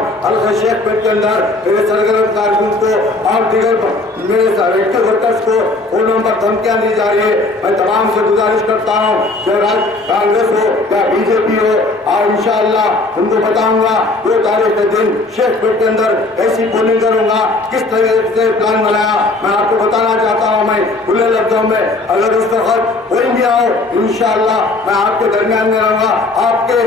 हूँ हल्का शेखपेट के अंदर मेरे सरगर्म कारकुन को और दीगर मेरे एक्टिव वर्कर्स को फोन नंबर धमकियां दी जा रही है। मैं तमाम से गुजारिश करता हूँ चाहे कांग्रेस हो या बीजेपी हो, और इंशाअल्लाह उनको बताऊंगा 2 तारीख के दिन शेखपेट के अंदर ऐसी पोलिंग करूंगा। किस तरह से प्लान बनाया मैं आपको बताना चाहता हूँ। मैं खुले लफ्जों में अगर उस वक्त कोई भी आओ इंशाअल्लाह मैं आपके दरमियान में रहूंगा, आपके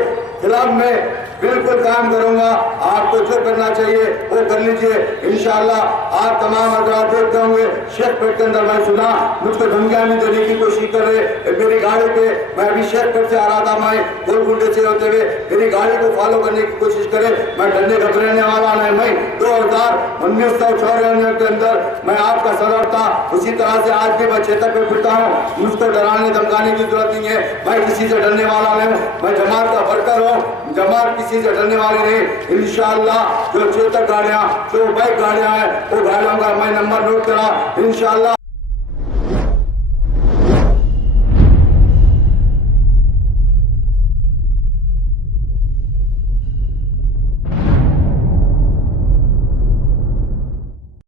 खिलाफ में बिल्कुल काम करूंगा। आपको जो करना चाहिए वो कर लीजिए इंशाअल्लाह। आप तमाम हजरात देखते होंगे शेखपेट के अंदर मैं सुना मुझको धमकियां भी देने की कोशिश कर रहे। मेरी गाड़ी पे मैं अभी शेखपेट से आ रहा था, मैं गोलकुंडे से होते हुए मेरी गाड़ी को फॉलो करने की कोशिश करे। मैं डरने घबराने वाला नहीं। मैं 2019 के अंदर मैं आपका सदर था, उसी तरह से आज भी मैं चेतक में फिरता हूँ। मुझको डराने धमकाने की जरूरत नहीं है। मैं किसी से डरने वाला नहीं हूँ। मैं जमात का वर्कर हूँ, जमात किसी से डरने वाली नहीं। इंशाअल्लाह जो चेतक गाड़ियाँ जो बाइक गाड़ियाँ हैं वो गाड़ियों का मैं नंबर नोट करा इंशाअल्लाह।